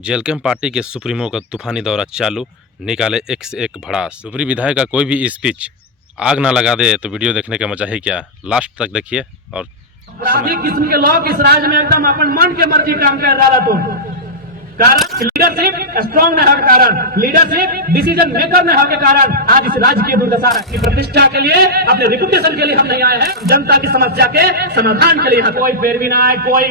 जेलकेम party के supremo का तूफानी दौरा चालू, निकाले एक से एक भड़ास। सुप्री विधायक का कोई भी स्पीच आग ना लगा दे तो वीडियो देखने का मजा ही क्या। लास्ट तक देखिए। और अपराधी किस्म के लोग इस राज्य में एकदम अपन मन के मर्जी काम कर रहा तो कारण लीडरशिप स्ट्रांग न होने के कारण, लीडरशिप डिसीजन मेकर न होने के कारण आज इस राज्य की दुर्दशा की प्रतिष्ठा के लिए, अपने रिपुटेशन के लिए हम नहीं आए हैं, जनता की समस्या के समाधान के लिए। कोई पैरवी ना आए, कोई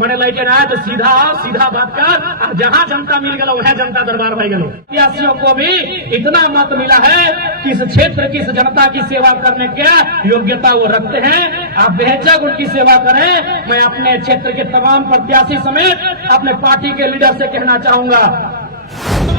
मने लेके ना आए, तो सीधा आओ, सीधा बात कर। जहाँ जनता मिल गया वह जनता दरबार भाई गलो। प्रत्याशियों को भी इतना मत मिला है कि इस क्षेत्र की, इस जनता की सेवा करने की योग्यता वो रखते हैं। आप बेहतर उनकी सेवा करें। मैं अपने क्षेत्र के तमाम प्रत्याशी समेत अपने पार्टी के लीडर से कहना चाहूंगा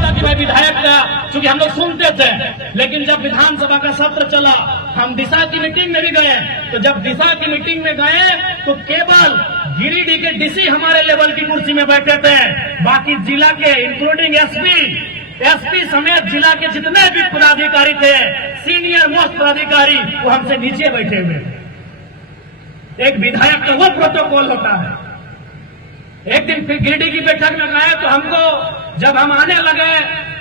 कि मैं विधायक का, चूंकि हम लोग सुनते थे, लेकिन जब विधानसभा का सत्र चला, हम दिशा की मीटिंग में भी गए, तो जब दिशा की मीटिंग में गए तो केवल गिरिडीह के डीसी हमारे लेवल की कुर्सी में बैठे थे। बाकी जिला के इंक्लूडिंग एसपी समेत जिला के जितने भी पदाधिकारी थे, सीनियर मोस्ट पदाधिकारी, वो हमसे नीचे बैठे हुए थे। एक विधायक का वो प्रोटोकॉल होता है। एक दिन फिर गिरिडीह की बैठक में गए तो हमको, जब हम आने लगे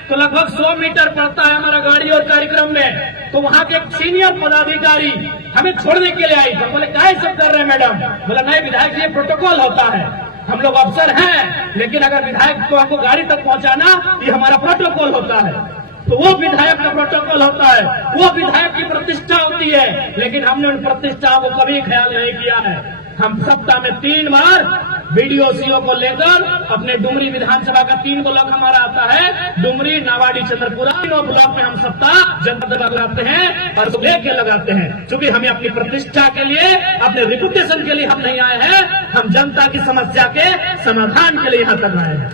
तो लगभग 100 मीटर पड़ता है हमारा गाड़ी और कार्यक्रम में, तो वहां के एक सीनियर पदाधिकारी हमें छोड़ने के लिए आई। तो बोले क्या सब कर रहे हैं मैडम? बोला नहीं विधायक, ये प्रोटोकॉल होता है, हम लोग अफसर हैं, लेकिन अगर विधायक को हमको गाड़ी तक पहुंचाना, ये हमारा प्रोटोकॉल होता है। तो वो विधायक का प्रोटोकॉल होता है, वो विधायक की प्रतिष्ठा होती है, लेकिन हमने उन प्रतिष्ठा को कभी ख्याल नहीं किया है। हम सप्ताह में 3 बार वीडियो सीओ को लेकर अपने डुमरी विधानसभा का 3 ब्लॉक हमारा आता है, डुमरी, नावाडी, चंद्रपुरा, तीनों ब्लॉक में हम सप्ताह जनता लगाते हैं और लेके लगाते हैं। क्योंकि हमें अपनी प्रतिष्ठा के लिए, अपने रिपुटेशन के लिए हम नहीं आए हैं, हम जनता की समस्या के समाधान के लिए यहाँ तक आए हैं।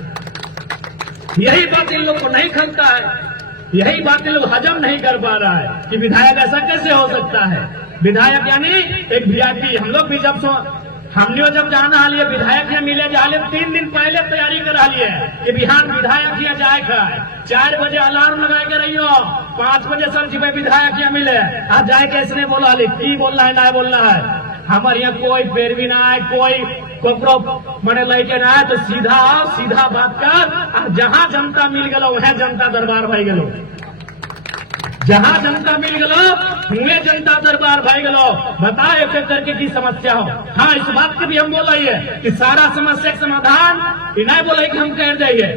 यही बात इन लोग को नहीं खलता है, यही बात इन लोग हजम नहीं कर पा रहा है कि विधायक ऐसा कैसे हो सकता है। विधायक यानी एक वीआईपी। हम लोग भी हमने जब जाना हालिए विधायक यहाँ मिले जाले 3 दिन पहले तैयारी करा लिए कि बिहार विधायक यहाँ जाए खाए। 4 बजे अलार्म लगा के रहियो, 5 बजे सर जी विधायक यहाँ मिले। आज जाए कैसे बोला हाली की बोलना है, ना बोलना है। हमारे यहाँ कोई पैरवी ना आए, कोई मने लेके ना आए, तो सीधा आओ, सीधा बात कर। जहाँ जनता मिल गलो वह जनता दरबार भाई गलो। जहाँ जनता मिल गलो उन्हें जनता दरबार भाई गलो। बताओ एक एक करके की समस्या हो। हाँ, इस बात की भी हम बोल रही है कि सारा समस्या का समाधान नहीं बोले कि हम कह जाइए,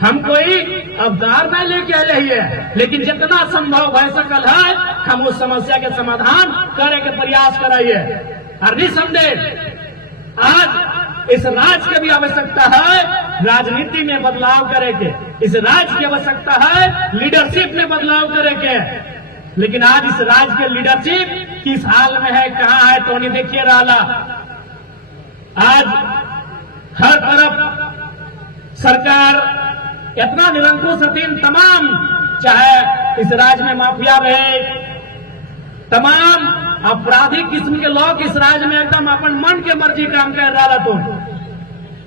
हम कोई अवतार में लेके आ रही है, लेकिन जितना संभव भय सकल है हम उस समस्या के समाधान करे के प्रयास कराइए। और निसंदेह आज इस राज्य की भी आवश्यकता है राजनीति में बदलाव करे के, इस राज्य की आवश्यकता है लीडरशिप में बदलाव करे के। लेकिन आज इस राज्य के लीडरशिप किस हाल में है, कहाँ है, तो नहीं देखिए रहा। आज हर तरफ सरकार इतना निरंकुश अधीन, तमाम चाहे इस राज्य में माफिया रहे, तमाम आपराधिक किस्म के लोग इस राज्य में एकदम अपन मन के मर्जी काम कर रहा तो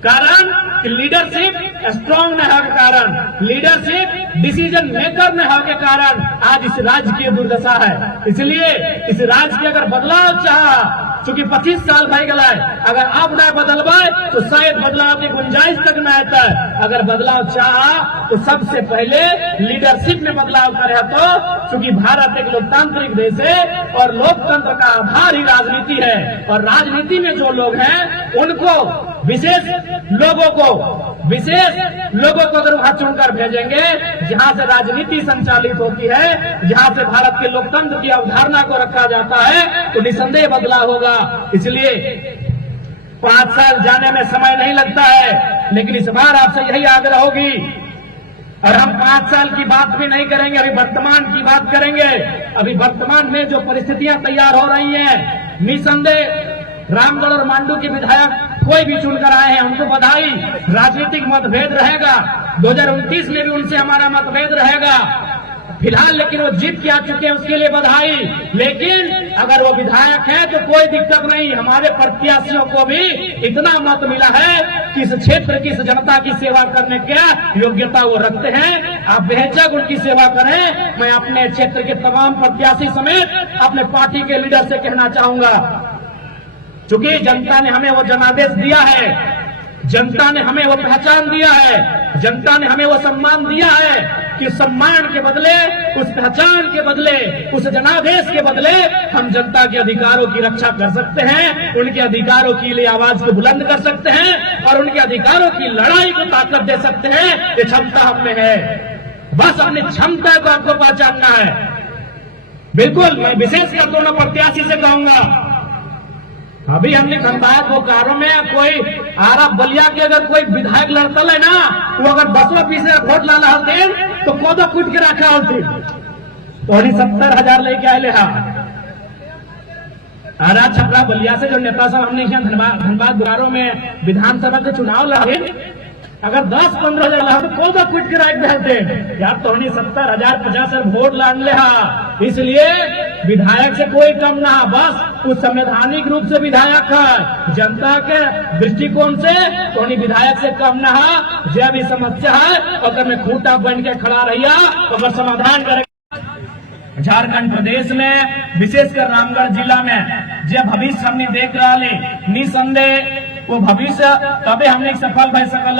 कारण लीडरशिप स्ट्रांग न होने के कारण, लीडरशिप डिसीजन मेकर न होने के कारण आज इस राज्य की दुर्दशा है। इसलिए इस राज्य की अगर बदलाव चाह, चूंकि 25 साल भाई गला है, अगर आप न बदलवाए तो शायद बदलाव की गुंजाइश तक न आता है। अगर बदलाव चाह तो सबसे पहले लीडरशिप में बदलाव करे। तो चूंकि भारत एक लोकतांत्रिक देश है और लोकतंत्र का आधार ही राजनीति है, और राजनीति में जो लोग हैं उनको विशेष लोगों को अगर वहां चुनकर भेजेंगे, जहां से राजनीति संचालित होती है, जहां से भारत के लोकतंत्र की अवधारणा को रखा जाता है, तो निसंदेह बदलाव होगा। इसलिए 5 साल जाने में समय नहीं लगता है, लेकिन इस बार आपसे यही आग्रह होगी। और हम 5 साल की बात भी नहीं करेंगे, अभी वर्तमान की बात करेंगे। अभी वर्तमान में जो परिस्थितियां तैयार हो रही हैं, निसंदेह रामगढ़ और मांडू के विधायक कोई भी चुनकर आए हैं उनको बधाई। राजनीतिक मतभेद रहेगा, 2029 में भी उनसे हमारा मतभेद रहेगा फिलहाल, लेकिन वो जीत के आ चुके हैं, उसके लिए बधाई। लेकिन अगर वो विधायक है तो कोई दिक्कत नहीं। हमारे प्रत्याशियों को भी इतना मत मिला है कि इस क्षेत्र की, इस जनता की सेवा करने की योग्यता वो रखते हैं। आप बेहतर उनकी सेवा करें। मैं अपने क्षेत्र के तमाम प्रत्याशी समेत अपने पार्टी के लीडर से कहना चाहूंगा, चूंकि जनता ने हमें वो जनादेश दिया है, जनता ने हमें वो पहचान दिया है, जनता ने हमें वो सम्मान दिया है कि सम्मान के बदले, उस पहचान के बदले, उस जनादेश के बदले हम जनता के अधिकारों की रक्षा कर सकते हैं, उनके अधिकारों के लिए आवाज को बुलंद कर सकते हैं और उनके अधिकारों की लड़ाई को ताकत दे सकते हैं। ये क्षमता हम में है, बस अपनी क्षमता को आपको पहचानना है। बिल्कुल मैं विशेषकर दोनों प्रत्याशी से कहूंगा, अभी हमने खंडायत बोकारो में कोई आरा बलिया के अगर कोई विधायक लड़ता है ना, वो अगर 10-20 वोट लाना होते तो कोदो कूट के रखा होती तो 70,000 लेके आए हा। आरा छपरा बलिया से जो नेता सब हमने यहाँ धनबाद बोकारो में विधानसभा के चुनाव लड़े, अगर 10-15 हजार ला तो कोदो कूट के रख देते यार, तो 70,000 50 वोट लान ले हा। इसलिए विधायक से कोई कम ना, बस उस संवैधानिक रूप से विधायक है, जनता के दृष्टिकोण से तो विधायक से कम ना है। जब भी समस्या है अगर मैं खूंटा बन के खड़ा रहिया तो समाधान करेगा। झारखंड प्रदेश में विशेषकर रामगढ़ जिला में जब भविष्य हमने देख रहा है, निसंदेह वो भविष्य तबे हमने सफल भय सकल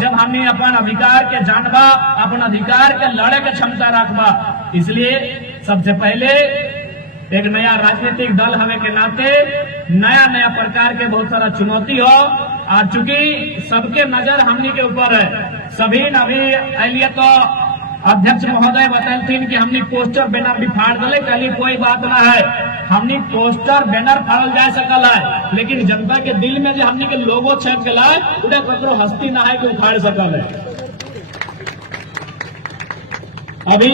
जब हमने अपन अधिकार के जानबा, अपन अधिकार के लड़े के क्षमता रखबा। इसलिए सबसे पहले एक नया राजनीतिक दल हवे के नाते नया प्रकार के बहुत सारा चुनौती हो, और चूंकि सबके नजर हमनी के ऊपर है, सभी अभी अलिए तो अध्यक्ष महोदय बतालथिन कि हमनी पोस्टर बैनर भी फाड़ दले, कल कोई बात ना है, हमनी पोस्टर बैनर फाड़ल जा सकल है, लेकिन जनता के दिल में जो हमनी के लोगो छप गला है उन्हें कतरो हस्ती ना है कि उखाड़ सकल है। अभी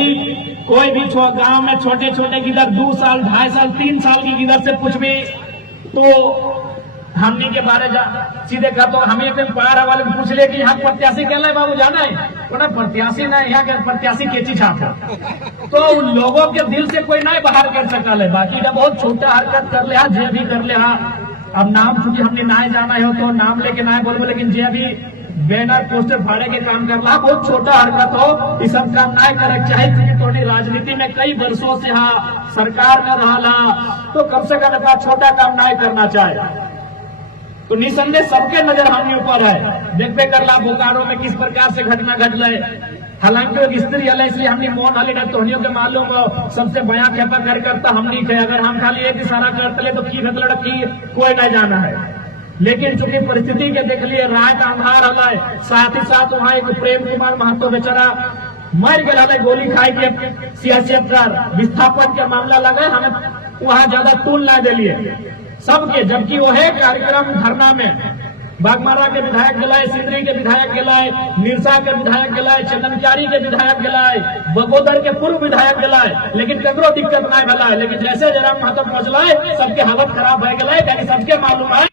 कोई भी गांव में छोटे छोटे गिदर 2 साल 2.5 साल 3 साल की गिदर से पूछ भी तो हमनी के बारे सीधे कहा तो हमें एक पार वाले पूछ ले कि यहाँ प्रत्याशी कहला है बाबू जाना है, तो प्रत्याशी ना यहाँ के प्रत्याशी केची छाप है, तो उन लोगों के दिल से कोई नहीं बाहर कर सकल है। बाकी का बहुत छोटा हरकत कर ले, जे भी कर ले, अब नाम चूंकि हमने ना जाना है तो नाम लेके ना बोलबो, लेकिन जे भी बैनर पोस्टर फाड़े के काम करला बहुत छोटा हरकत हो, ये सब काम ना करे चाहे, क्योंकि थोड़ी राजनीति में कई वर्षों से यहाँ सरकार में रहा, तो कम से कम छोटा काम ना करना चाहे। तो निसंदेह सबके नजर हमने ऊपर है, देखते करला बोकारो में किस प्रकार से घटना घट रहे। हालांकि एक स्त्री है इसलिए हमने मौन हले तोहनियों के मालूम सबसे बया खेपा करता हमनी के, अगर हम खाली एक इशारा करते तो की भत लड़की कोई नहीं जाना है, लेकिन चूंकि परिस्थिति के देख लिए रात अंधार हल, साथ ही साथ वहाँ एक प्रेम कुमार महतो बेचारा मर गया, गोली खाई के सियासी विस्थापन के मामला लगे, हमें वहाँ ज्यादा तूल ना दिलिए सबके, जबकि वो है कार्यक्रम धरना में बागमारा के विधायक गलाए, सिंदरी के विधायक गलाए, निरसा के विधायक गलाए, चंदनकारी के विधायक गलाए, बगोदर के पूर्व विधायक गलाए, लेकिन ककरो दिक्कत नहीं भला है। लेकिन जैसे जरा महत्व पहुंचलाए सबके हालत खराब हो गए, सबके मालूम है